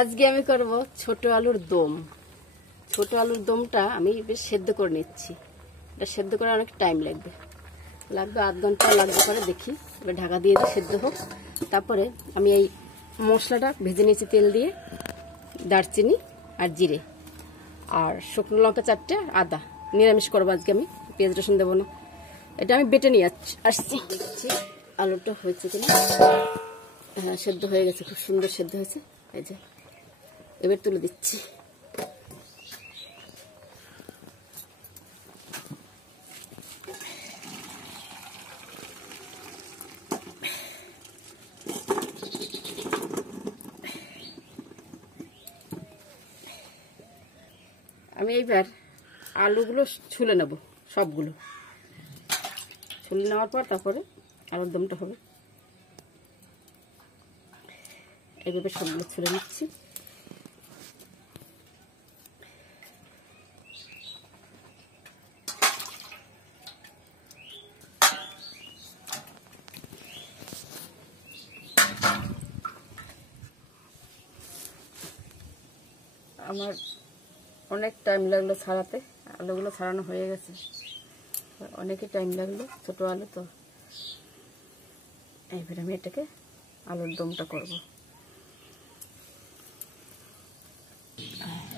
আজকে আমি করব ছোট আলুর দম। ছোট আলুর দমটা আমি বেশ সেদ্ধ করে নিচ্ছি। এটা সেদ্ধ করে অনেক টাইম লাগবে 8 ঘন্টা লাগবে পরে দেখি। এবার ঢাকা দিয়ে দিই সেদ্ধ হোক। তারপরে আমি এই মশলাটা ভেজে নিয়েছি তেল দিয়ে, দারচিনি আর জিরে আর শুকনো লঙ্কা 4টে, আদা। নিরামিষ করবো আজকে, আমি পেঁয়াজ রসুন দেবো না। এটা আমি বেটে নিয়ে আসছি। দেখছি আলুটা হয়েছে কিনা। হ্যাঁ, সেদ্ধ হয়ে গেছে, খুব সুন্দর সেদ্ধ হয়েছে। এই যে এবার তুলে দিচ্ছি। আমি এইবার আলুগুলো ছুলে নেব, সবগুলো ছুলে নেওয়ার পর তারপরে আলুর দমটা হবে। এইভাবে সবগুলো ছুলে নিচ্ছি। আমার অনেক টাইম লাগলো ছাড়াতে, আলুগুলো ছাড়ানো হয়ে গেছে, অনেকই টাইম লাগলো, ছোট আলু তো। এইবার আমি এটাকে আলুর দমটা করব।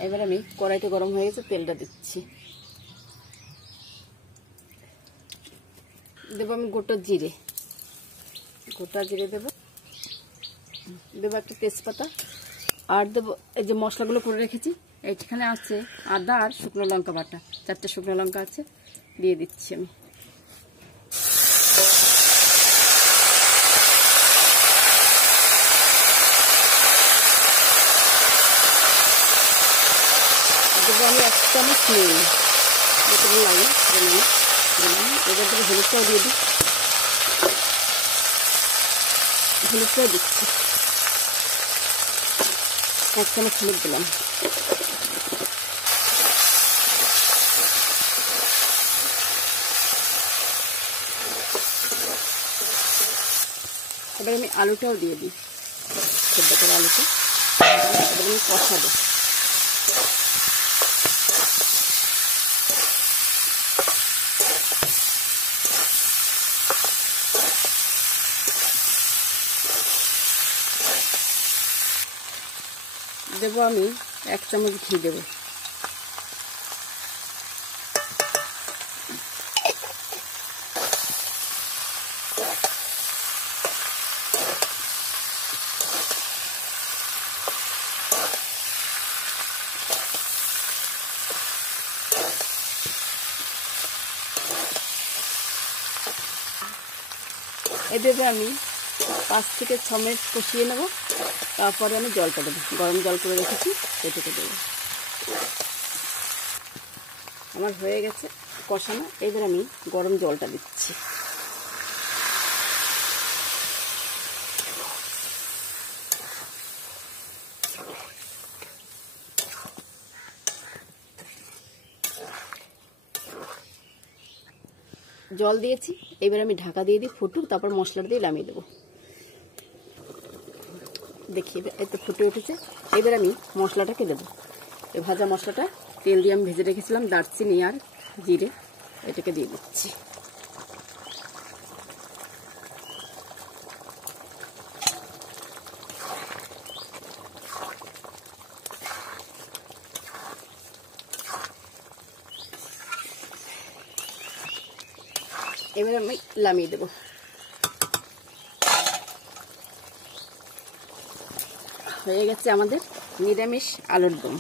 এবার আমি কড়াইটা গরম হয়ে গেছে, তেলটা দিচ্ছি। দেবো আমি গোটা জিরে দেবো। দেবো একটা তেজপাতা, আর দেবো এই যে মশলাগুলো করে রেখেছি। এইখানে আছে আদা আর শুকনো লঙ্কা বাটা, 4টে শুকনো লঙ্কা আছে, দিয়ে দিচ্ছি আমি। দেবো আমি 1 চামচ নুন, যতগুলো লাগে এবার থেকে হলুদটাও দিয়ে দিই। হলুদটাও দিচ্ছি, 1 চামচ হলুদ দিলাম। এবার আমি আলুটাও দিয়ে দিই, সেদ্ধ করে আলুটা। এবার আমি কষাবো। দেবো আমি 1 চামচ ঘি দেবো। এভাবে আমি 5 থেকে 6 মিনিট কষিয়ে নেব। তারপরে আমি জলটা দেবো, গরম জল করে রেখেছি, সেটাকে দেবো। আমার হয়ে গেছে কষানো। এবার আমি গরম জলটা দিচ্ছি। জল দিয়েছি, এবার আমি ঢাকা দিয়ে দিই ফুটুক, তারপর মশলাটা দিয়ে নামিয়ে দেবো। দেখি এতে ফুটে উঠেছে। এবার আমি মশলাটাকে দেবো। এই ভাজা মশলাটা তেল দিয়ে আমি ভেজে রেখেছিলাম, দারচিনি আর জিরে, এটাকে দিয়ে দিচ্ছি। এবার আমি নামিয়ে দেবো। হয়ে গেছে আমাদের নিরামিষ আলুর দম।